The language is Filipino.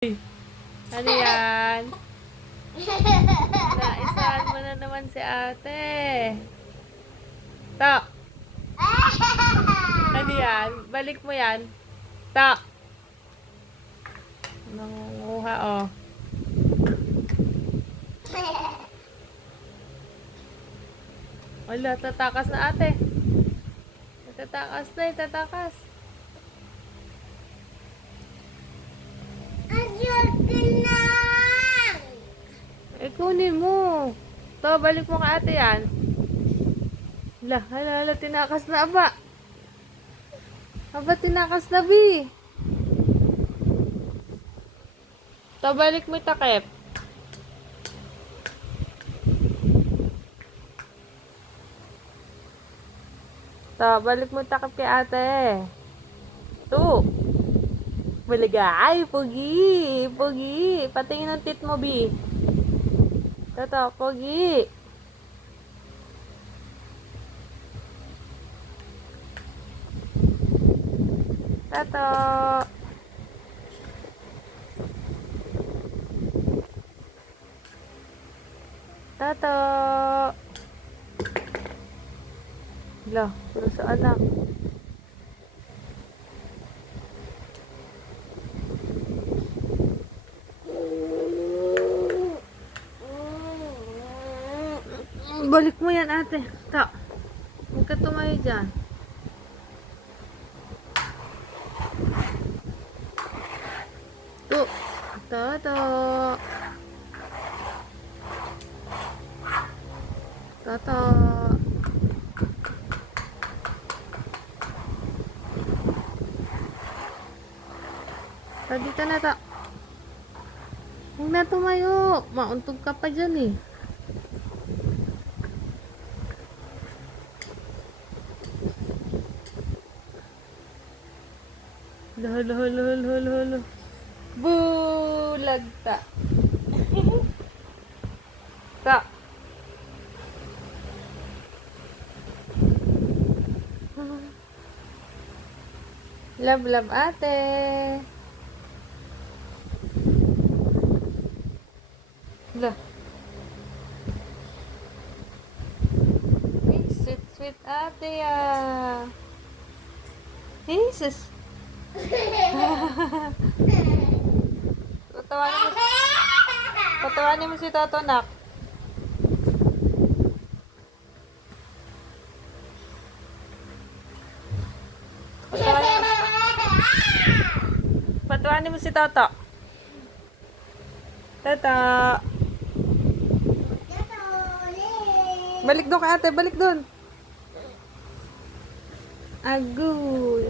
Ano yan? Naisahan mo na naman si ate. Tak. Ano yan? Balik mo yan. Tak. Nangunguha, oh. Wala, tatakas na ate. Tatakas na, tatakas. Kunin mo. To, balik mo ka ate yan. Hala, tinakas na aba. Aba, tinakas na, bi. To, balik mo takip. To, balik mo takip kay ate. To. Malagay, pogi. Pogi. Patingin ng tit mo, bi. Toto, pogi. Toto. Toto. Hala, puro sa anak. Balik mo yan ate. Ta. Huwag ka tumayo dyan. To. Toto. Toto. Ta, dito na ta. Huwag na tumayo. Mauntog ka pa dyan eh. Hala. Bulag ta. Ta. Love ate. Hala. Hey, sweet ate ah. Jesus. Patawanin mo si Toto, nak. Patawanin mo si Toto. Toto. Balik doon kay ate, balik doon. Agul.